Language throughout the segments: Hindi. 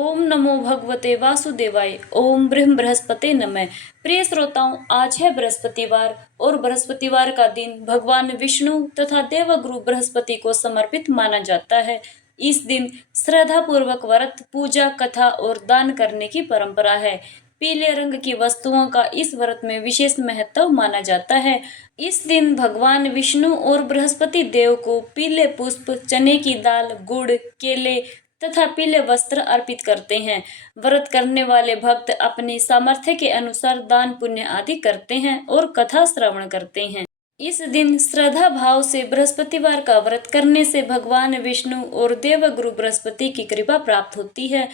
ओम नमो भगवते वासुदेवाय। ओम ब्रह्म बृहस्पते नमः। प्रिय श्रोताओं, आज है बृहस्पतिवार और बृहस्पतिवार का दिन भगवान विष्णु तथा देवगुरु बृहस्पति को समर्पित माना जाता है। इस दिन श्रद्धा पूर्वक व्रत, पूजा, कथा और दान करने की परंपरा है। पीले रंग की वस्तुओं का इस व्रत में विशेष महत्व माना जाता है। इस दिन भगवान विष्णु और बृहस्पति देव को पीले पुष्प, चने की दाल, गुड़, केले तथा पीले वस्त्र अर्पित करते हैं। व्रत करने वाले भक्त अपनी सामर्थ्य के अनुसार दान पुण्य आदि करते हैं और कथा श्रवण करते हैं। इस दिन श्रद्धा भाव से बृहस्पतिवार का व्रत करने से भगवान विष्णु और देवगुरु बृहस्पति की कृपा प्राप्त होती है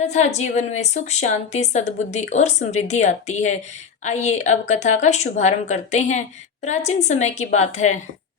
तथा जीवन में सुख, शांति, सद्बुद्धि और समृद्धि आती है। आइए अब कथा का शुभारंभ करते हैं। प्राचीन समय की बात है।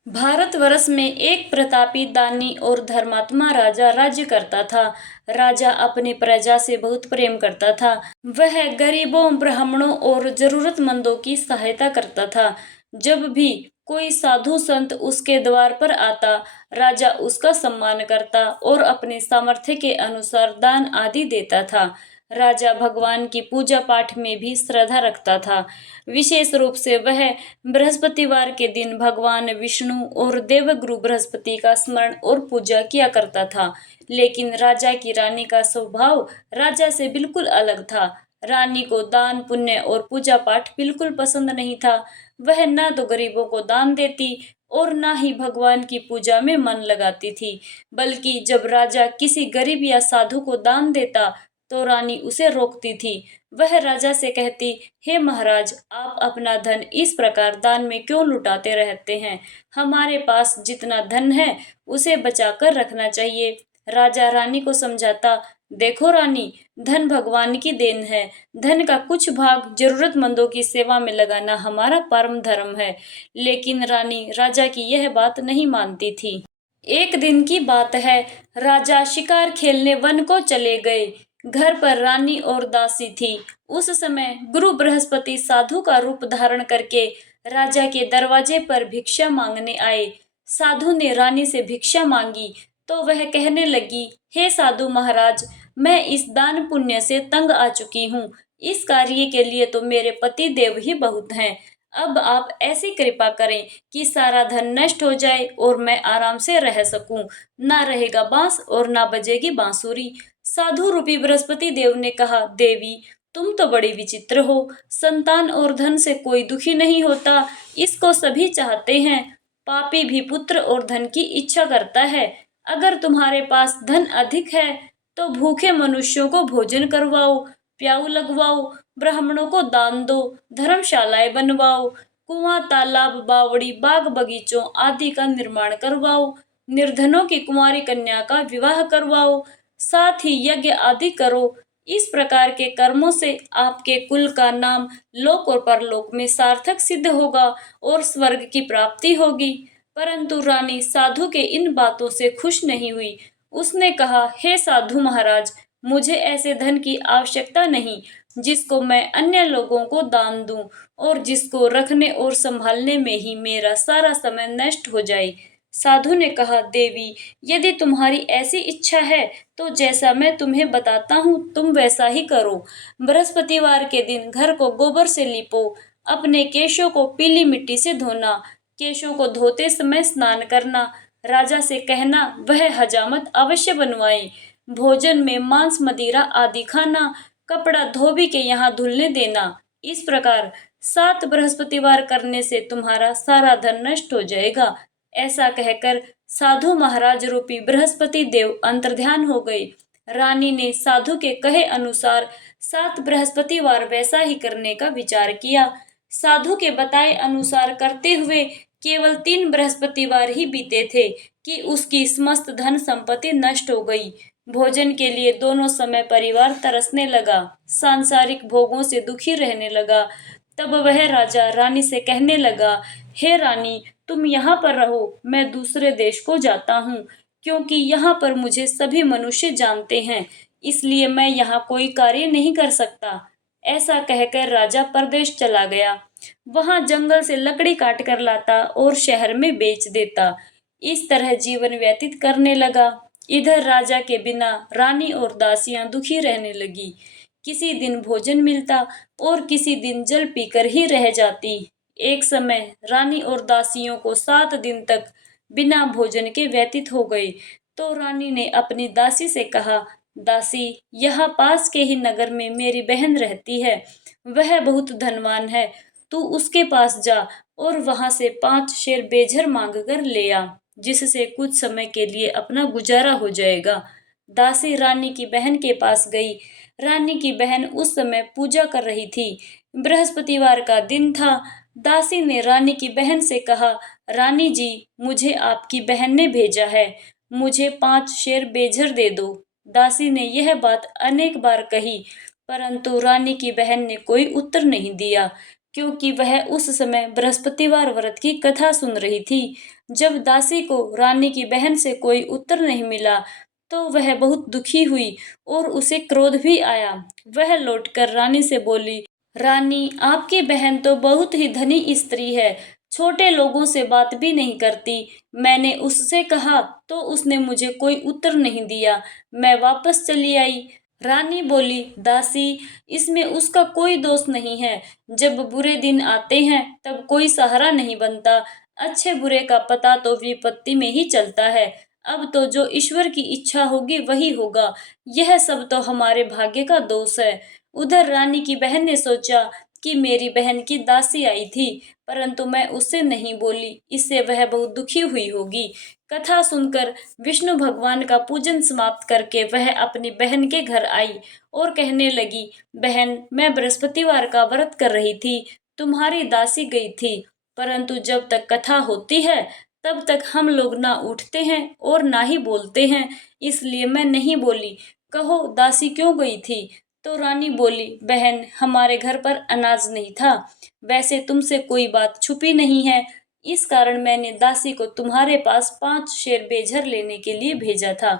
भारतवर्ष में एक प्रतापी, दानी और धर्मात्मा राजा राज्य करता था। राजा अपनी प्रजा से बहुत प्रेम करता था। वह गरीबों, ब्राह्मणों और जरूरतमंदों की सहायता करता था। जब भी कोई साधु संत उसके द्वार पर आता, राजा उसका सम्मान करता और अपने सामर्थ्य के अनुसार दान आदि देता था। राजा भगवान की पूजा पाठ में भी श्रद्धा रखता था। विशेष रूप से वह बृहस्पतिवार के दिन भगवान विष्णु और देवगुरु बृहस्पति का स्मरण और पूजा किया करता था। लेकिन राजा की रानी का स्वभाव राजा से बिल्कुल अलग था। रानी को दान, पुण्य और पूजा पाठ बिल्कुल पसंद नहीं था। वह न तो गरीबों को दान देती और न ही भगवान की पूजा में मन लगाती थी, बल्कि जब राजा किसी गरीब या साधु को दान देता तो रानी उसे रोकती थी। वह राजा से कहती, हे महाराज, आप अपना धन इस प्रकार दान में क्यों लुटाते रहते हैं? हमारे पास जितना धन है उसे बचाकर रखना चाहिए। राजा रानी को समझाता, देखो रानी, धन भगवान की देन है। धन का कुछ भाग जरूरतमंदों की सेवा में लगाना हमारा परम धर्म है। लेकिन रानी राजा की यह बात नहीं मानती थी। एक दिन की बात है। राजा शिकार खेलने वन को चले गए। घर पर रानी और दासी थी। उस समय गुरु बृहस्पति साधु का रूप धारण करके राजा के दरवाजे पर भिक्षा मांगने आए। साधु ने रानी से भिक्षा मांगी तो वह कहने लगी, हे साधु महाराज, मैं इस दान पुण्य से तंग आ चुकी हूँ। इस कार्य के लिए तो मेरे पति देव ही बहुत हैं। अब आप ऐसी कृपा करें कि सारा धन नष्ट हो जाए और मैं आराम से रह सकूं। ना रहेगा बांस और ना बजेगी बांसुरी। साधु रूपी बृहस्पति देव ने कहा, देवी, तुम तो बड़ी विचित्र हो। संतान और धन से कोई दुखी नहीं होता, इसको सभी चाहते हैं। पापी भी पुत्र और धन की इच्छा करता है। अगर तुम्हारे पास धन अधिक है तो भूखे मनुष्यों को भोजन करवाओ, प्याऊ लगवाओ, ब्राह्मणों को दान दो, धर्मशालाएं बनवाओ, कुआं, तालाब, बावड़ी, बाग बगीचों आदि का निर्माण करवाओ, निर्धनों की कुंवारी कन्या का विवाह करवाओ, साथ ही यज्ञ आदि करो। इस प्रकार के कर्मों से आपके कुल का नाम लोक और परलोक में सार्थक सिद्ध होगा और स्वर्ग की प्राप्ति होगी। परंतु रानी साधु के इन बातों से खुश नहीं हुई। उसने कहा, हे साधु महाराज, मुझे ऐसे धन की आवश्यकता नहीं जिसको मैं अन्य लोगों को दान दूं और जिसको रखने और संभालने में ही मेरा सारा समय नष्ट हो जाए। साधु ने कहा, देवी, यदि तुम्हारी ऐसी इच्छा है तो जैसा मैं तुम्हें बताता हूँ तुम वैसा ही करो। बृहस्पतिवार के दिन घर को गोबर से लीपो, अपने केशों को पीली मिट्टी से धोना, केशों को धोते समय स्नान करना, राजा से कहना वह हजामत अवश्य बनवाए, भोजन में मांस, मदिरा आदि खाना, कपड़ा धोबी के यहाँ धुलने देना। इस प्रकार 7 बृहस्पतिवार करने से तुम्हारा सारा धन नष्ट हो जाएगा। ऐसा कहकर साधु महाराज रूपी बृहस्पति देव अंतर्ध्यान हो गए। रानी ने साधु के कहे अनुसार 7 बृहस्पतिवार वैसा ही करने का विचार किया। साधु के बताए अनुसार करते हुए केवल 3 बृहस्पतिवार ही बीते थे कि उसकी समस्त धन संपत्ति नष्ट हो गई। भोजन के लिए दोनों समय परिवार तरसने लगा, सांसारिक भोगों से दुखी रहने लगा। तब वह राजा रानी से कहने लगा, हे रानी, तुम यहाँ पर रहो, मैं दूसरे देश को जाता हूँ, क्योंकि यहाँ पर मुझे सभी मनुष्य जानते हैं, इसलिए मैं यहाँ कोई कार्य नहीं कर सकता। ऐसा कहकर राजा परदेश चला गया। वहां जंगल से लकड़ी काट कर लाता और शहर में बेच देता। इस तरह जीवन व्यतीत करने लगा। इधर राजा के बिना रानी और दासियां दुखी रहने लगी। किसी दिन भोजन मिलता और किसी दिन जल पीकर ही रह जाती। एक समय रानी और दासियों को 7 दिन तक बिना भोजन के व्यतीत हो गए। तो रानी ने अपनी दासी से कहा, दासी, यहाँ पास के ही नगर में मेरी बहन रहती है। वह बहुत धनवान है। तू उसके पास जा और वहां से 5 शेर बेझर मांग कर ले आ, जिससे कुछ समय के लिए अपना गुजारा हो जाएगा। दासी रानी की बहन के पास गई। रानी की बहन उस समय पूजा कर रही थी। बृहस्पतिवार का दिन था। दासी ने रानी की बहन से कहा, रानी जी, मुझे आपकी बहन ने भेजा है। मुझे 5 शेर बेझर दे दो। दासी ने यह बात अनेक बार कही, परंतु रानी की बहन ने कोई उत्तर नहीं दिया, क्योंकि वह उस समय बृहस्पतिवार व्रत की कथा सुन रही थी। जब दासी को रानी की बहन से कोई उत्तर नहीं मिला, तो वह बहुत दुखी हुई और उसे क्रोध भी आया। वह लौटकर रानी से बोली, रानी, आपकी बहन तो बहुत ही धनी स्त्री है, छोटे लोगों से बात भी नहीं करती। मैंने उससे कहा तो उसने मुझे कोई उत्तर नहीं दिया। मैं वापस चली आई। रानी बोली, दासी, इसमें उसका कोई दोष नहीं है। जब बुरे दिन आते हैं तब कोई सहारा नहीं बनता। अच्छे बुरे का पता तो विपत्ति में ही चलता है। अब तो जो ईश्वर की इच्छा होगी वही होगा। यह सब तो हमारे भाग्य का दोष है। उधर रानी की बहन ने सोचा कि मेरी बहन की दासी आई थी, परंतु मैं उससे नहीं बोली, इससे वह बहुत दुखी हुई होगी। कथा सुनकर विष्णु भगवान का पूजन समाप्त करके वह अपनी बहन के घर आई और कहने लगी, बहन, मैं बृहस्पतिवार का व्रत कर रही थी, तुम्हारी दासी गई थी, परंतु जब तक कथा होती है तब तक हम लोग ना उठते हैं और ना ही बोलते हैं, इसलिए मैं नहीं बोली। कहो, दासी क्यों गई थी? तो रानी बोली, बहन, हमारे घर पर अनाज नहीं था। वैसे तुमसे कोई बात छुपी नहीं है, इस कारण मैंने दासी को तुम्हारे पास 5 शेर बेझर लेने के लिए भेजा था।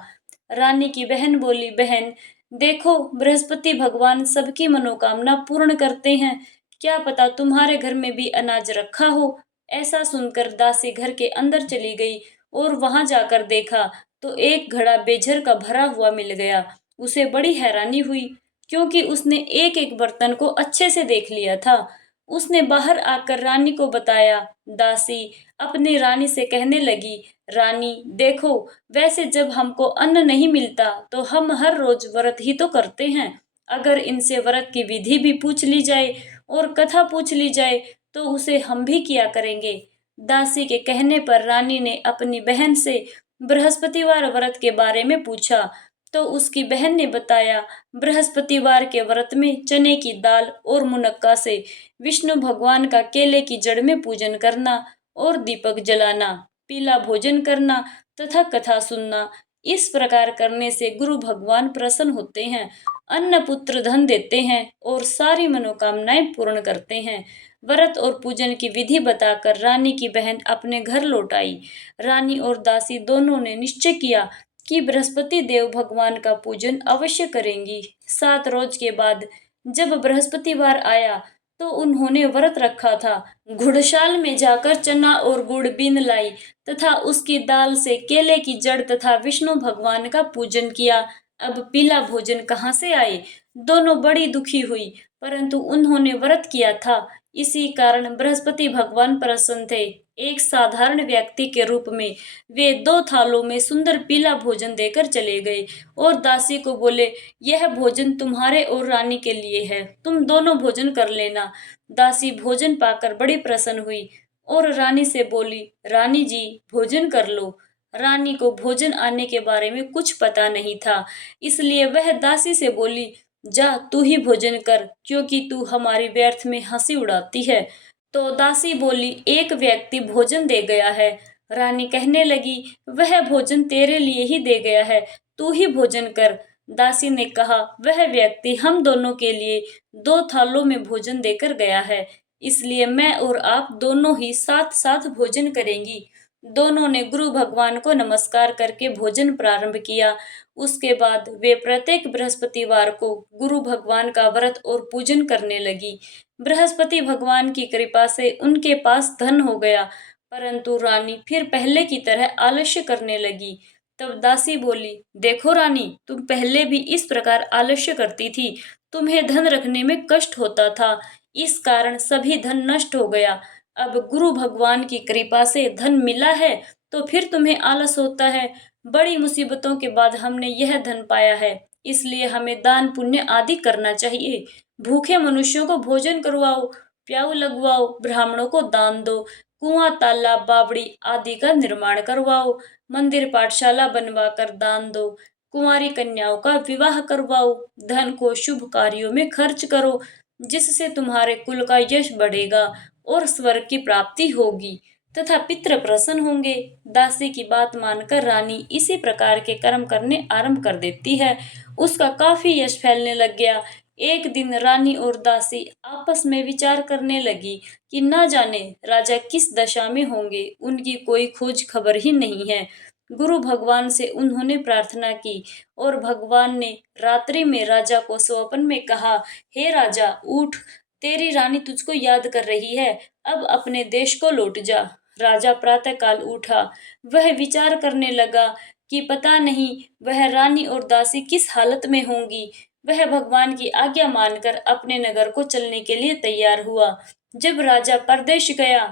रानी की बहन बोली, बहन, देखो, बृहस्पति भगवान सबकी मनोकामना पूर्ण करते हैं। क्या पता तुम्हारे घर में भी अनाज रखा हो। ऐसा सुनकर दासी घर के अंदर चली गई और वहां जाकर देखा तो एक घड़ा बेझर का भरा हुआ मिल गया। उसे बड़ी हैरानी हुई, क्योंकि उसने एक एक बर्तन को अच्छे से देख लिया था। उसने बाहर आकर रानी को बताया। दासी अपनी रानी से कहने लगी, रानी, देखो, वैसे जब हमको अन्न नहीं मिलता तो हम हर रोज व्रत ही तो करते हैं। अगर इनसे व्रत की विधि भी पूछ ली जाए और कथा पूछ ली जाए तो उसे हम भी किया करेंगे। दासी के कहने पर रानी ने अपनी बहन से बृहस्पतिवार व्रत के बारे में पूछा, तो उसकी बहन ने बताया, बृहस्पतिवार के व्रत में चने की दाल और मुनक्का से विष्णु भगवान का केले की जड़ में पूजन करना और दीपक जलाना, पीला भोजन करना तथा कथा सुनना। इस प्रकार करने से गुरु भगवान प्रसन्न होते हैं, अन्न पुत्र धन देते हैं और सारी मनोकामनाएं पूर्ण करते हैं। व्रत और पूजन की विधि बताकर रानी की बहन अपने घर लौट आई। रानी और दासी दोनों ने निश्चय किया कि बृहस्पति देव भगवान का पूजन अवश्य करेंगी। 7 रोज के बाद जब बृहस्पतिवार आया तो उन्होंने व्रत रखा था। घुड़शाल में जाकर चना और गुड़ बीन लाई तथा उसकी दाल से केले की जड़ तथा विष्णु भगवान का पूजन किया। अब पीला भोजन कहाँ से आए? दोनों बड़ी दुखी हुई, परंतु उन्होंने व्रत किया था, इसी कारण बृहस्पति भगवान प्रसन्न थे। एक साधारण व्यक्ति के रूप में वे 2 थालों में सुंदर पीला भोजन देकर चले गए और दासी को बोले, यह भोजन तुम्हारे और रानी के लिए है, तुम दोनों भोजन कर लेना। दासी भोजन पाकर बड़ी प्रसन्न हुई और रानी से बोली, रानी जी, भोजन कर लो। रानी को भोजन आने के बारे में कुछ पता नहीं था, इसलिए वह दासी से बोली, जा, तू ही भोजन कर, क्योंकि तू हमारी व्यर्थ में हंसी उड़ाती है। तो दासी बोली, एक व्यक्ति भोजन दे गया है। रानी कहने लगी, वह भोजन तेरे लिए ही दे गया है, तू ही भोजन कर। दासी ने कहा, वह व्यक्ति हम दोनों के लिए 2 थालों में भोजन देकर गया है, इसलिए मैं और आप दोनों ही साथ साथ भोजन करेंगी। दोनों ने गुरु भगवान को नमस्कार करके भोजन प्रारंभ किया। उसके बाद वे प्रत्येक बृहस्पतिवार को गुरु भगवान का व्रत और पूजन करने लगी। बृहस्पति भगवान की कृपा से उनके पास धन हो गया, परंतु रानी फिर पहले की तरह आलस्य करने लगी। तब दासी बोली, देखो रानी, तुम पहले भी इस प्रकार आलस्य करती थी। तुम्हें धन रखने में कष्ट होता था, इस कारण सभी धन नष्ट हो गया। अब गुरु भगवान की कृपा से धन मिला है तो फिर तुम्हें आलस होता है। बड़ी मुसीबतों के बाद हमने यह धन पाया है, इसलिए हमें दान पुण्य आदि करना चाहिए। भूखे मनुष्यों को भोजन करवाओ, प्याऊ लगवाओ, ब्राह्मणों को दान दो, कुआं, तालाब, बावड़ी आदि का निर्माण करवाओ, मंदिर पाठशाला बनवा कर दान दो, कुंवारी कन्याओं का विवाह करवाओ, धन को शुभ कार्यों में खर्च करो, जिससे तुम्हारे कुल का यश बढ़ेगा और स्वर्ग की प्राप्ति होगी तथा पितृ प्रसन्न होंगे। दासी की बात मानकर रानी इसी प्रकार के कर्म करने आरंभ कर देती है। उसका काफी यश फैलने लग गया। एक दिन रानी और दासी आपस में विचार करने लगी कि ना जाने राजा किस दशा में होंगे, उनकी कोई खोज खबर ही नहीं है। गुरु भगवान से उन्होंने प्रार्थना की और भगवान ने रात्रि में राजा को स्वप्न में कहा, हे राजा, उठ, तेरी रानी तुझको याद कर रही है, अब अपने देश को लौट जा। राजा प्रातःकाल उठा। वह विचार करने लगा कि पता नहीं वह रानी और दासी किस हालत में होंगी। वह भगवान की आज्ञा मानकर अपने नगर को चलने के लिए तैयार हुआ। जब राजा परदेश गया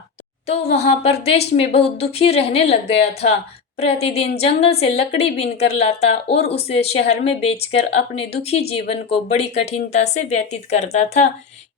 तो वहां परदेश में बहुत दुखी रहने लग गया था। प्रतिदिन जंगल से लकड़ी बीन कर लाता और उसे शहर में बेचकर अपने दुखी जीवन को बड़ी कठिनता से व्यतीत करता था।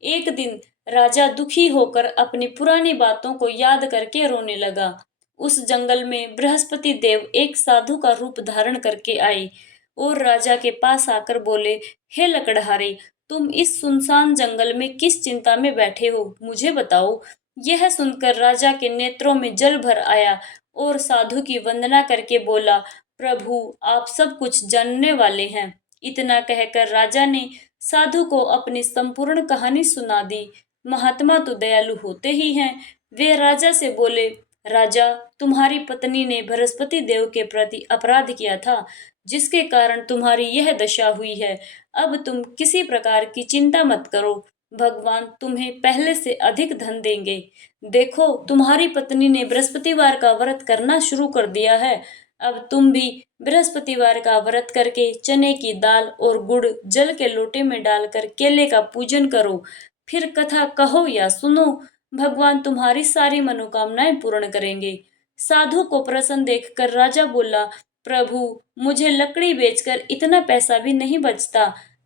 एक दिन राजा दुखी होकर अपनी पुरानी बातों को याद करके रोने लगा। उस जंगल में बृहस्पति देव एक साधु का रूप धारण करके आए और राजा के पास आकर बोले, हे लकड़हारे, तुम इस सुनसान जंगल में किस चिंता में बैठे हो, मुझे बताओ। यह सुनकर राजा के नेत्रों में जल भर आया और साधु की वंदना करके बोला, प्रभु, आप सब कुछ जानने वाले हैं। इतना कहकर राजा ने साधु को अपनी संपूर्ण कहानी सुना दी। महात्मा तो दयालु होते ही हैं। वे राजा से बोले, राजा, तुम्हारी पत्नी ने बृहस्पति देव के प्रति अपराध किया था, जिसके कारण तुम्हारी यह दशा हुई है। अब तुम किसी प्रकार की चिंता मत करो, भगवान तुम्हें पहले से अधिक धन देंगे। देखो, तुम्हारी पत्नी ने बृहस्पतिवार का व्रत करना शुरू कर दिया है। अब तुम भी बृहस्पतिवार का व्रत करके चने की दाल और गुड़ जल के लोटे में डालकर केले का पूजन करो। फिर कथा कहो या सुनो, भगवान तुम्हारी सारी मनोकामनाएं पूर्ण करेंगे। साधु को प्रसन्न देखकर राजा बोला, प्रभु, मुझे लकड़ी बेचकर इतना पैसा भी नहीं बचता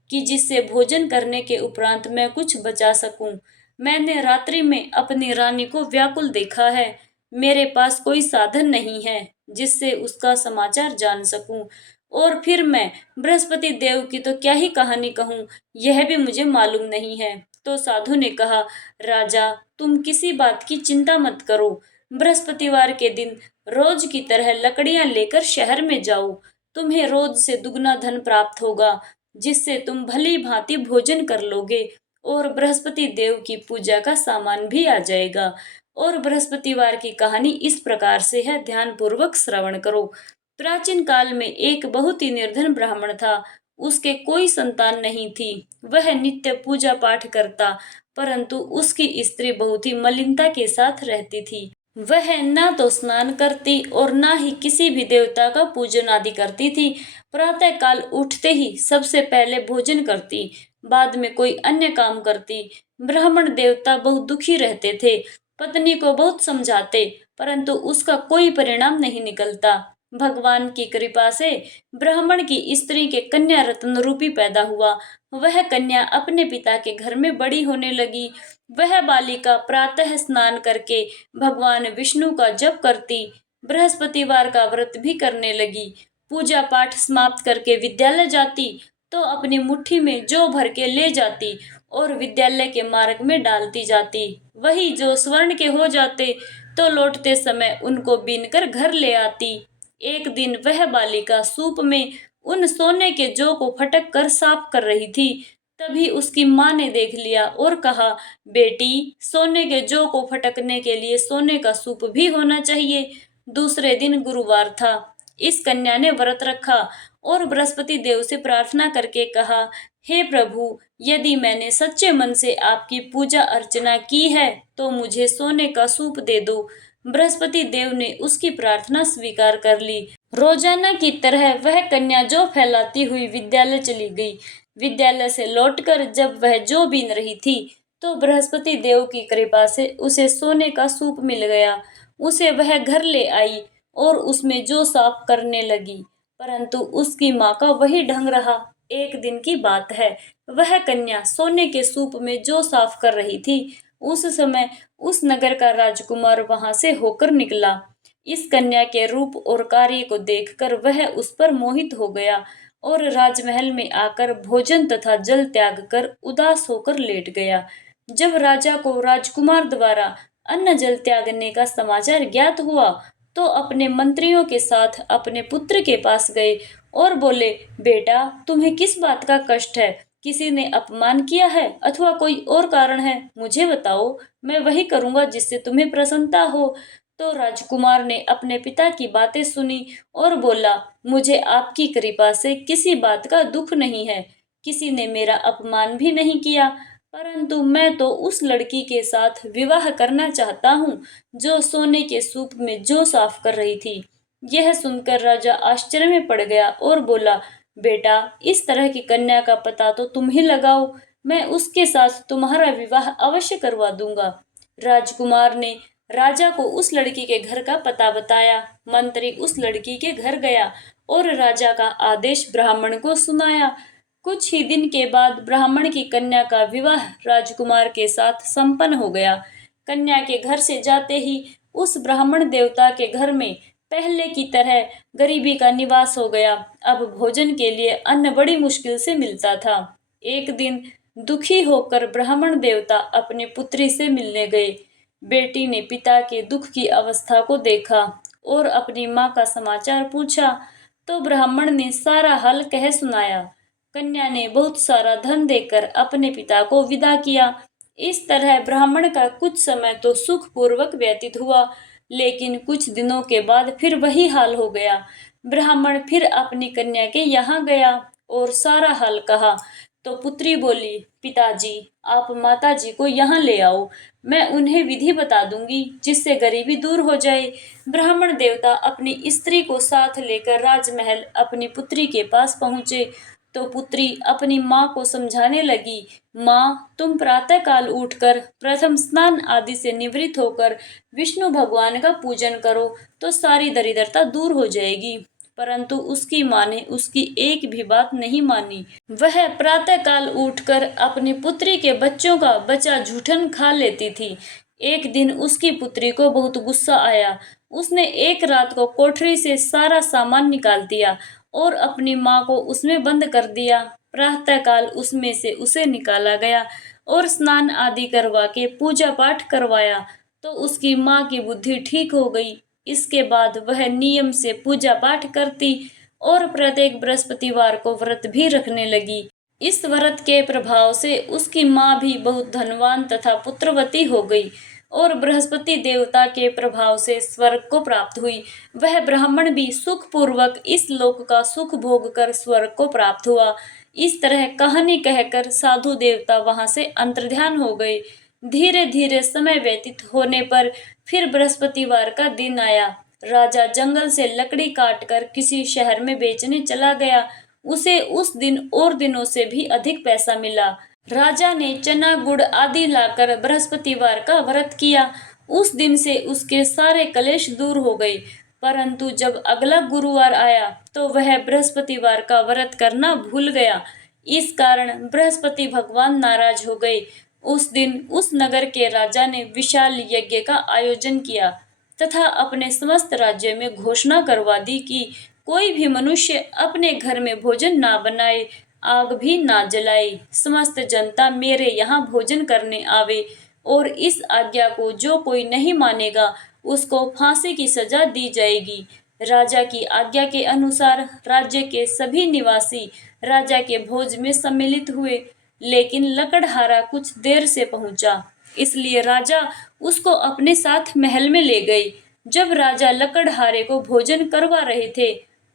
कि जिससे भोजन करने के उपरांत मैं कुछ बचा सकूं। मैंने रात्रि में अपनी रानी को व्याकुल देखा है। मेरे पास कोई साधन नहीं है जिससे उसका समाचार जान सकूं, और फिर मैं बृहस्पति देव की तो क्या ही कहानी कहूं, यह भी मुझे मालूम नहीं है। तो साधु ने कहा, राजा, तुम किसी बात की चिंता मत करो। बृहस्पतिवार के दिन रोज की तरह लकड़ियां लेकर शहर में जाओ। तुम्हें रोज से दुगना धन प्राप्त होगा, जिससे तुम भली भांति भोजन कर लोगे और बृहस्पति देव की पूजा का सामान भी आ जाएगा। और बृहस्पतिवार की कहानी इस प्रकार से है, ध्यान पूर्वक श्रवण करो। प्राचीन काल में एक बहुत ही निर्धन ब्राह्मण था। उसके कोई संतान नहीं थी। वह नित्य पूजा पाठ करता, परंतु उसकी स्त्री बहुत ही मलिनता के साथ रहती थी। वह ना तो स्नान करती और ना ही किसी भी देवता का पूजन आदि करती थी। प्रातः काल उठते ही सबसे पहले भोजन करती, बाद में कोई अन्य काम करती। ब्राह्मण देवता बहुत दुखी रहते थे। पत्नी को बहुत समझाते, परंतु उसका कोई परिणाम नहीं निकलता। भगवान की कृपा से ब्राह्मण की स्त्री के कन्या रत्न रूपी पैदा हुआ। वह कन्या अपने पिता के घर में बड़ी होने लगी। वह बालिका प्रातः स्नान करके भगवान विष्णु का जप करती, बृहस्पतिवार का व्रत भी करने लगी। पूजा पाठ समाप्त करके विद्यालय जाती तो अपनी मुट्ठी में जौ भर के ले जाती और विद्यालय के मार्ग में डालती जाती। वही जो स्वर्ण के हो जाते तो लौटते समय उनको बीनकर घर ले आती। एक दिन वह बालिका सूप में उन सोने के जौ को फटक कर साफ कर रही थी। तभी उसकी माँ ने देख लिया और कहा, बेटी, सोने के जौ को फटकने के लिए सोने का सूप भी होना चाहिए। दूसरे दिन गुरुवार था। इस कन्या ने व्रत रखा और बृहस्पति देव से प्रार्थना करके कहा, हे प्रभु, यदि मैंने सच्चे मन से आपकी पूजा अर्चना की है तो मुझे सोने का सूप दे दो। बृहस्पति देव ने उसकी प्रार्थना स्वीकार कर ली। रोजाना की तरह वह कन्या जो फैलाती हुई विद्यालय चली गई। विद्यालय से लौटकर जब वह जो बीन रही थी, तो बृहस्पति देव की कृपा से उसे सोने का सूप मिल गया। उसे वह घर ले आई और उसमें जो साफ करने लगी, परंतु उसकी माँ का वही ढंग रहा। एक दिन की बात है, वह कन्या सोने के सूप में जो साफ कर रही थी, उस समय उस नगर का राजकुमार वहां से होकर निकला। इस कन्या के रूप और कार्य को देखकर वह उस पर मोहित हो गया और राजमहल में आकर भोजन तथा जल त्याग कर उदास होकर लेट गया। जब राजा को राजकुमार द्वारा अन्न जल त्यागने का समाचार ज्ञात हुआ, तो अपने मंत्रियों के साथ अपने पुत्र के पास गए और बोले, बेटा, तुम्हें किस बात का कष्ट है? किसी ने अपमान किया है अथवा कोई और कारण है? मुझे बताओ, मैं वही करूंगा जिससे तुम्हें प्रसन्नता हो। तो राजकुमार ने अपने पिता की बातें सुनी और बोला, मुझे आपकी कृपा से किसी बात का दुख नहीं है। किसी ने मेरा अपमान भी नहीं किया, परंतु मैं तो उस लड़की के साथ विवाह करना चाहता हूँ जो सोने के सूप में जो साफ कर रही थी। यह सुनकर राजा आश्चर्य में पड़ गया और बोला, बेटा, इस तरह की कन्या का पता तो तुम ही लगाओ। मैं उसके साथ तुम्हारा विवाह अवश्य करवा दूंगा। राजकुमार ने राजा को उस लड़की के घर का पता बताया। मंत्री उस लड़की के घर गया और राजा का आदेश ब्राह्मण को सुनाया। कुछ ही दिन के बाद ब्राह्मण की कन्या का विवाह राजकुमार के साथ संपन्न हो गया। कन्या के घर से जाते ही उस ब्राह्मण देवता के घर में पहले की तरह गरीबी का निवास हो गया। अब भोजन के लिए अन्न बड़ी मुश्किल से मिलता था। एक दिन दुखी होकर ब्राह्मण देवता अपनी पुत्री से मिलने गए। बेटी ने पिता के दुख की अवस्था को देखा और अपनी माँ का समाचार पूछा, तो ब्राह्मण ने सारा हाल कह सुनाया। कन्या ने बहुत सारा धन देकर अपने पिता को विदा किया। इस तरह ब्राह्मण का कुछ समय तो सुखपूर्वक व्यतीत हुआ, लेकिन कुछ दिनों के बाद फिर वही हाल हो गया। ब्राह्मण फिर अपनी कन्या के यहाँ गया और सारा हाल कहा, तो पुत्री बोली, पिताजी, आप माताजी को यहाँ ले आओ। मैं उन्हें विधि बता दूंगी जिससे गरीबी दूर हो जाए। ब्राह्मण देवता अपनी स्त्री को साथ लेकर राजमहल अपनी पुत्री के पास पहुंचे। तो पुत्री अपनी माँ को समझाने लगी, माँ, तुम प्रातः काल उठकर प्रथम स्नान आदि से निवृत्त होकर विष्णु भगवान का पूजन करो तो सारी दरिद्रता दूर हो जाएगी। परंतु उसकी माँ ने उसकी एक भी बात नहीं मानी। वह प्रातः काल उठकर अपनी पुत्री के बच्चों का बचा झूठन खा लेती थी। एक दिन उसकी पुत्री को बहुत गुस्सा आया। उसने एक रात को कोठरी से सारा सामान निकाल दिया और अपनी माँ को उसमें बंद कर दिया। प्रातःकाल उसमें से उसे निकाला गया और स्नान आदि करवा के पूजा पाठ करवाया, तो उसकी माँ की बुद्धि ठीक हो गई। इसके बाद वह नियम से पूजा पाठ करती और प्रत्येक बृहस्पतिवार को व्रत भी रखने लगी। इस व्रत के प्रभाव से उसकी माँ भी बहुत धनवान तथा पुत्रवती हो गई और बृहस्पति देवता के प्रभाव से स्वर्ग को प्राप्त हुई। वह ब्राह्मण भी सुख पूर्वक इस लोक का सुख भोग कर स्वर्ग को प्राप्त हुआ। इस तरह कहानी कहकर साधु देवता वहां से अंतर्ध्यान हो गए। धीरे धीरे समय व्यतीत होने पर फिर बृहस्पतिवार का दिन आया। राजा जंगल से लकड़ी काटकर किसी शहर में बेचने चला गया। उसे उस दिन और दिनों से भी अधिक पैसा मिला। राजा ने चना गुड़ आदि लाकर बृहस्पतिवार का व्रत किया। उस दिन से उसके सारे कलेश दूर हो गए। परंतु जब अगला गुरुवार आया तो वह बृहस्पतिवार का व्रत करना भूल गया। इस कारण बृहस्पति भगवान नाराज हो गए। उस दिन उस नगर के राजा ने विशाल यज्ञ का आयोजन किया तथा अपने समस्त राज्य में घोषणा करवा दी कि कोई भी मनुष्य अपने घर में भोजन ना बनाए, आग भी ना जलाए। समस्त जनता मेरे यहाँ भोजन करने आवे और इस आज्ञा को जो कोई नहीं मानेगा उसको फांसी की सजा दी जाएगी। राजा की आज्ञा के अनुसार राज्य के सभी निवासी राजा के भोज में सम्मिलित हुए, लेकिन लकड़हारा कुछ देर से पहुंचा, इसलिए राजा उसको अपने साथ महल में ले गए। जब राजा लकड़हारे को भोजन करवा रहे थे,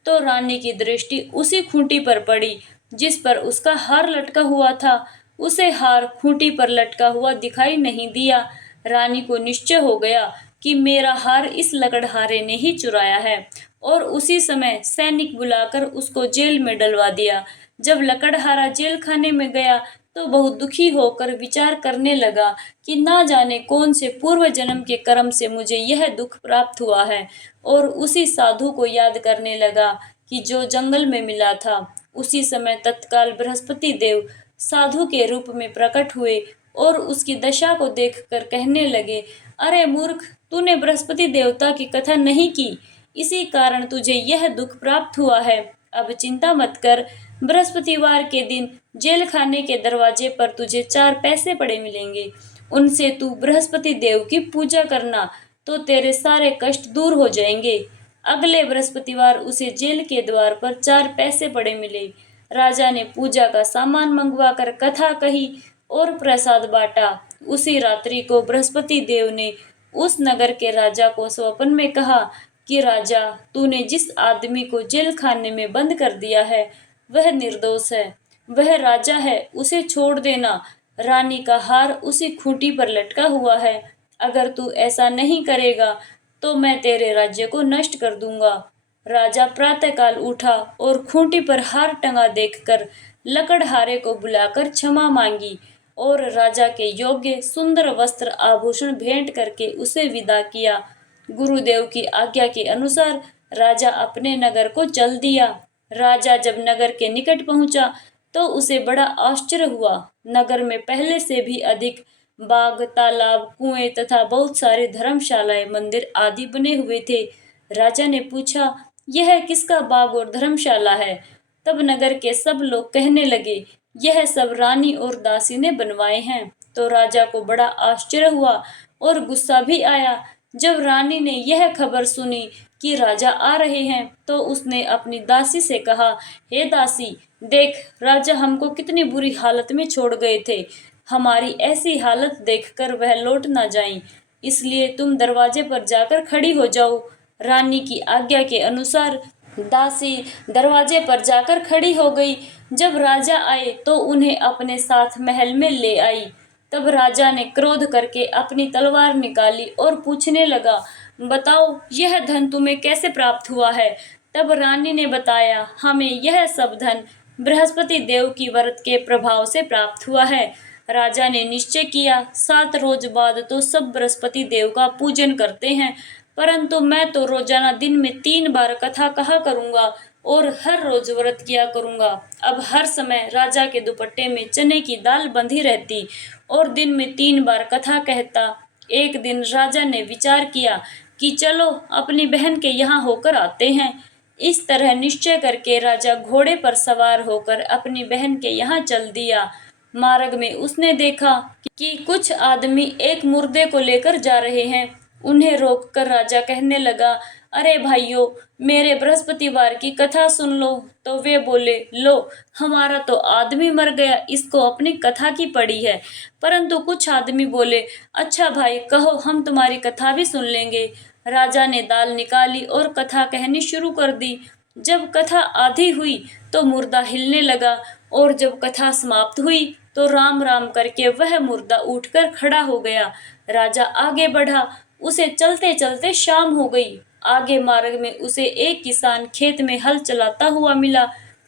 तो रानी की दृष्टि उसी खूंटी पर पड़ी जिस पर उसका हार लटका हुआ था। उसे हार खूंटी पर लटका हुआ दिखाई नहीं दिया। रानी को निश्चय हो गया कि मेरा हार इस लकड़हारे ने ही चुराया है और उसी समय सैनिक बुलाकर उसको जेल में डलवा दिया। जब लकड़हारा जेल खाने में गया तो बहुत दुखी होकर विचार करने लगा कि ना जाने कौन से पूर्व जन्म के कर्म से मुझे यह दुख प्राप्त हुआ है। और उसी साधु को याद करने लगा कि जो जंगल में मिला था। उसी समय तत्काल बृहस्पति देव साधु के रूप में प्रकट हुए और उसकी दशा को देखकर कहने लगे, अरे मूर्ख, तूने बृहस्पति देवता की कथा नहीं की, इसी कारण तुझे यह दुख प्राप्त हुआ है। अब चिंता मत कर, बृहस्पतिवार के दिन जेल खाने के दरवाजे पर तुझे 4 पैसे पड़े मिलेंगे। उनसे तू बृहस्पति देव की पूजा करना तो तेरे सारे कष्ट दूर हो जाएंगे। अगले बृहस्पतिवार उसे जेल के द्वार पर 4 पैसे पड़े मिले। राजा ने पूजा का सामान मंगवाकर कथा कही और प्रसाद बांटा। उसी रात्रि को बृहस्पति देव ने उस नगर के राजा को स्वप्न में कहा कि राजा, तूने जिस आदमी को जेल खाने में बंद कर दिया है वह निर्दोष है, वह राजा है, उसे छोड़ देना। रानी का हार उसी खूंटी पर लटका हुआ है। अगर तू ऐसा नहीं करेगा तो मैं तेरे राज्य को नष्ट कर दूंगा। राजा प्रातःकाल उठा और खूंटी पर हार टंगा देखकर लकड़हारे को बुलाकर क्षमा मांगी और राजा के योग्य सुंदर वस्त्र आभूषण भेंट करके उसे विदा किया। गुरुदेव की आज्ञा के अनुसार राजा अपने नगर को चल दिया। राजा जब नगर के निकट पहुंचा तो उसे बड़ा आश्चर्य हुआ। नगर में पहले से भी अधिक बाग, तालाब, कुएं तथा बहुत सारे धर्मशालाएं, मंदिर आदि बने हुए थे। राजा ने पूछा, यह किसका बाग और धर्मशाला है? तब नगर के सब लोग कहने लगे, यह सब रानी और दासी ने बनवाए हैं। तो राजा को बड़ा आश्चर्य हुआ और गुस्सा भी आया। जब रानी ने यह खबर सुनी कि राजा आ रहे हैं तो उसने अपनी दासी से कहा, हे दासी, देख, राजा हमको कितनी बुरी हालत में छोड़ गए थे। हमारी ऐसी हालत देखकर वह लौट ना जाएं, इसलिए तुम दरवाजे पर जाकर खड़ी हो जाओ। रानी की आज्ञा के अनुसार दासी दरवाजे पर जाकर खड़ी हो गई। जब राजा आए तो उन्हें अपने साथ महल में ले आई। तब राजा ने क्रोध करके अपनी तलवार निकाली और पूछने लगा, बताओ, यह धन तुम्हें कैसे प्राप्त हुआ है? तब रानी ने बताया, हमें यह सब धन बृहस्पति देव की व्रत के प्रभाव से प्राप्त हुआ है। राजा ने निश्चय किया, 7 रोज बाद तो सब बृहस्पति देव का पूजन करते हैं, परंतु मैं तो रोजाना दिन में 3 बार कथा कहा करूंगा और हर रोज व्रत किया करूंगा। अब हर समय राजा के दुपट्टे में चने की दाल बंधी रहती और दिन में 3 बार कथा कहता। एक दिन राजा ने विचार किया कि चलो अपनी बहन के यहाँ होकर आते हैं। इस तरह निश्चय करके राजा घोड़े पर सवार होकर अपनी बहन के यहाँ चल दिया। मार्ग में उसने देखा कि कुछ आदमी एक मुर्दे को लेकर जा रहे हैं। उन्हें रोककर राजा कहने लगा, अरे भाइयों, मेरे बृहस्पतिवार की कथा सुन लो। तो वे बोले, लो, हमारा तो आदमी मर गया, इसको अपनी कथा की पड़ी है। परंतु कुछ आदमी बोले, अच्छा भाई, कहो, हम तुम्हारी कथा भी सुन लेंगे। राजा ने दाल निकाली और कथा कहनी शुरू कर दी। जब कथा आधी हुई तो मुर्दा हिलने लगा और जब कथा समाप्त हुई तो राम राम करके वह मुर्दा उठकर खड़ा हो गया। राजा आगे बढ़ा। उसे चलते चलते शाम हो गई। आगे मार्ग में उसे एक किसान खेत में हल चलाता हुआ मिला।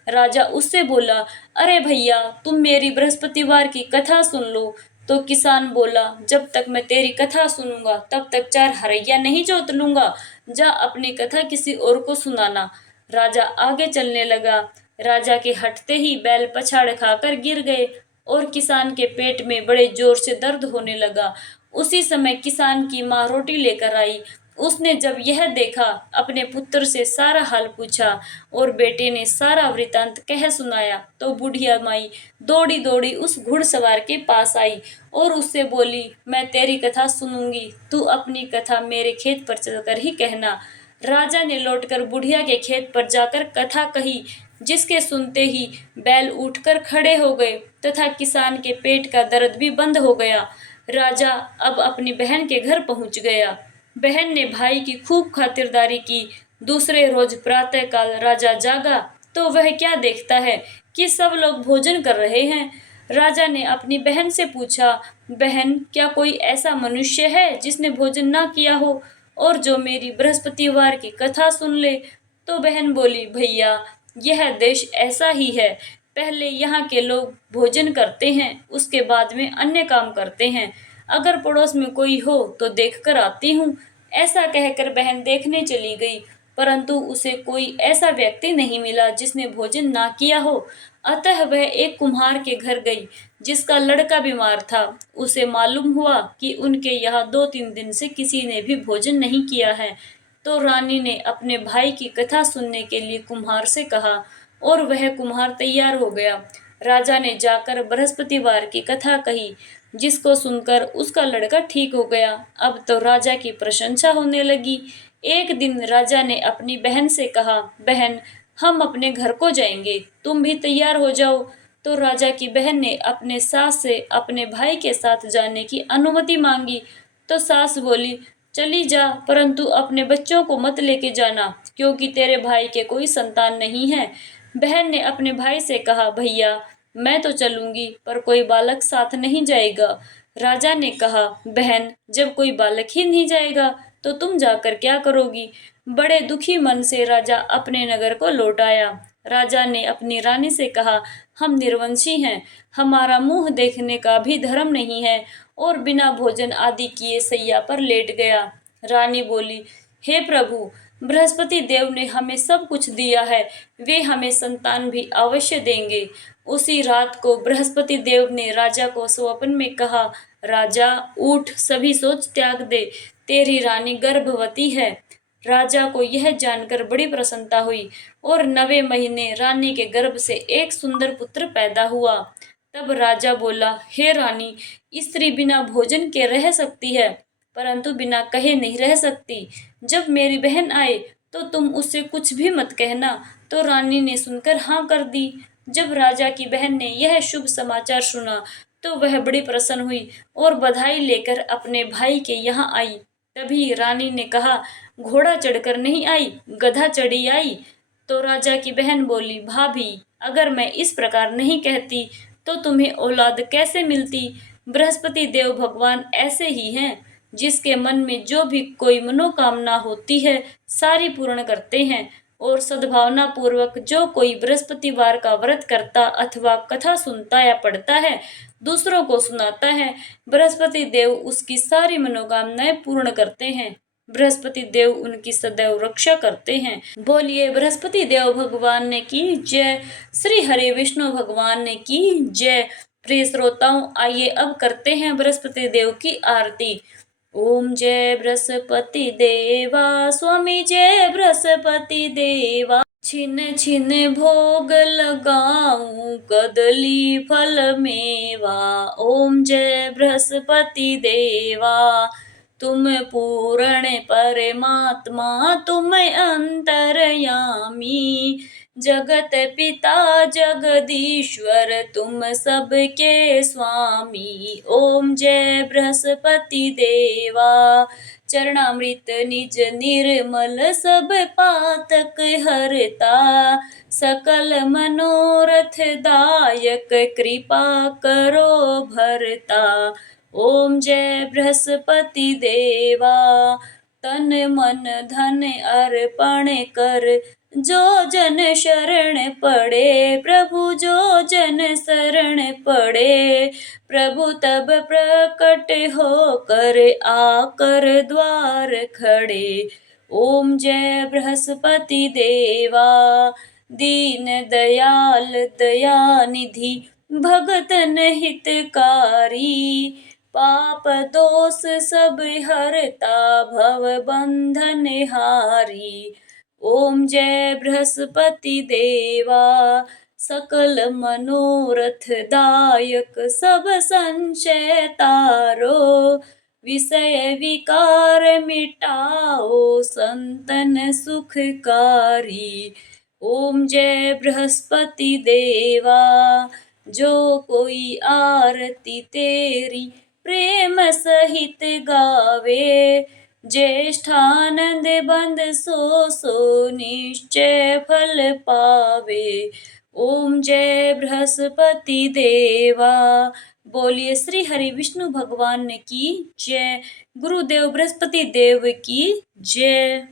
राजा उससे बोला, अरे भैया, तुम मेरी बृहस्पतिवार की कथा सुन लो। तो किसान बोला, जब तक मैं तेरी कथा सुनूंगा तब तक 4 हरैया नहीं जोत लूंगा। जा अपनी कथा किसी और को सुनाना। राजा आगे चलने लगा। राजा के हटते ही बैल पछाड़ खाकर गिर गए और किसान के पेट में बड़े जोर से दर्द होने लगा। उसी समय किसान की माँ रोटी लेकर आई। उसने जब यह देखा, अपने पुत्र से सारा हाल पूछा और बेटे ने सारा वृतांत कह सुनाया। तो बुढ़िया माई दौड़ी दौड़ी उस घुड़सवार के पास आई और उससे बोली, मैं तेरी कथा सुनूंगी, तू अपनी कथा मेरे खेत पर चलकर ही कहना। राजा ने लौटकर बुढ़िया के खेत पर जाकर कथा कही, जिसके सुनते ही बैल उठकर खड़े हो गए तथा किसान के पेट का दर्द भी बंद हो गया। राजा अब अपनी बहन के घर पहुंच गया। बहन ने भाई की खूब खातिरदारी की। दूसरे रोज प्रातःकाल राजा जागा तो वह क्या देखता है कि सब लोग भोजन कर रहे हैं। राजा ने अपनी बहन से पूछा, बहन, क्या कोई ऐसा मनुष्य है जिसने भोजन ना किया हो और जो मेरी बृहस्पतिवार की कथा सुन ले? तो बहन बोली, भैया यह देश ऐसा ही है, पहले यहाँ के लोग भोजन करते हैं, उसके बाद में अन्य काम करते हैं। अगर पड़ोस में कोई हो तो देखकर आती हूँ। ऐसा कहकर बहन देखने चली गई, परंतु उसे कोई ऐसा व्यक्ति नहीं मिला जिसने भोजन ना किया हो। अतः वह एक कुम्हार के घर गई, जिसका लड़का बीमार था। उसे मालूम हुआ कि उनके यहाँ 2-3 दिन से किसी ने भी भोजन नहीं किया है। तो रानी ने अपने भाई की कथा सुनने के लिए कुम्हार से कहा, और वह कुम्हार तैयार हो गया। राजा ने जाकर बृहस्पतिवार की कथा कही, जिसको सुनकर उसका लड़का ठीक हो गया। अब तो राजा की प्रशंसा होने लगी। एक दिन राजा ने अपनी बहन से कहा, बहन, हम अपने घर को जाएंगे, तुम भी तैयार हो जाओ। तो राजा की बहन ने अपने सास से अपने भाई के साथ जाने की अनुमति मांगी। तो सास बोली, चली जा, परंतु अपने बच्चों को मत लेके जाना, क्योंकि तेरे भाई के कोई संतान नहीं है। बहन ने अपने भाई से कहा, भैया मैं तो चलूंगी, पर कोई बालक साथ नहीं जाएगा। राजा ने कहा, बहन, जब कोई बालक ही नहीं जाएगा तो तुम जाकर क्या करोगी। बड़े दुखी मन से राजा अपने नगर को लौट आया। राजा ने अपनी रानी से कहा, हम निर्वंशी हैं, हमारा मुंह देखने का भी धर्म नहीं है, और बिना भोजन आदि किए सैया पर लेट गया। रानी बोली, हे प्रभु, बृहस्पति देव ने हमें सब कुछ दिया है, वे हमें संतान भी अवश्य देंगे। उसी रात को बृहस्पति देव ने राजा को स्वप्न में कहा, राजा उठ, सभी सोच त्याग दे, तेरी रानी गर्भवती है। राजा को यह जानकर बड़ी प्रसन्नता हुई, और 9वें महीने रानी के गर्भ से एक सुंदर पुत्र पैदा हुआ। तब राजा बोला, हे रानी, स्त्री बिना भोजन के रह सकती है, परंतु बिना कहे नहीं रह सकती। जब मेरी बहन आए तो तुम उससे कुछ भी मत कहना। तो रानी ने सुनकर हाँ कर दी। जब राजा की बहन ने यह शुभ समाचार सुना तो वह बड़ी प्रसन्न हुई और बधाई लेकर अपने भाई के यहाँ आई। तभी रानी ने कहा, घोड़ा चढ़कर नहीं आई, गधा चढ़ी आई। तो राजा की बहन बोली, भाभी, अगर मैं इस प्रकार नहीं कहती तो तुम्हें औलाद कैसे मिलती। बृहस्पति देव भगवान ऐसे ही हैं, जिसके मन में जो भी कोई मनोकामना होती है सारी पूर्ण करते हैं। और सद्भावना पूर्वक जो कोई बृहस्पतिवार का व्रत करता अथवा कथा सुनता या पढ़ता है, दूसरों को सुनाता है, बृहस्पति देव उसकी सारी मनोकामनाएं पूर्ण करते हैं। बृहस्पति देव उनकी सदैव रक्षा करते हैं। बोलिए बृहस्पति देव भगवान ने की जय। श्री हरि विष्णु भगवान ने की जय। प्रिय श्रोताओं, आइए अब करते हैं बृहस्पति देव की आरती। ओम जय बृहस्पति देवा, स्वामी जय बृहस्पति देवा। छिन छिन भोग लगाऊं, कदली फल मेवा। ओम जय बृहस्पति देवा। तुम पूर्ण परमात्मा, तुम अंतर्यामी। जगत पिता जगदीश्वर, तुम सबके स्वामी। ओम जय बृहस्पति देवा। चरणामृत निज निर्मल, सब पातक हरता। सकल मनोरथ दायक, कृपा करो भरता। ओम जय बृहस्पति देवा। तन मन धन अर्पण कर, जो जन शरण पड़े। प्रभु जो जन शरण पड़े, प्रभु तब प्रकट होकर आकर द्वार खड़े। ओम जय बृहस्पति देवा। दीन दयाल दयानिधि, भगतन हितकारी। पाप दोष सब हरता, भव बंधन हारी। ओम जय बृहस्पति देवा। सकल मनोरथ दायक, सब संशय तारो। विषय विकार मिटाओ, संतन सुखकारी। ओम जय बृहस्पति देवा। जो कोई आरती तेरी प्रेम सहित गावे, ज्येष्ठानंद बंद सो सो निश्चय फल पावे। ओम जय बृहस्पति देवा। बोलिए श्री हरि विष्णु भगवान की जय। गुरुदेव बृहस्पति देव की जय।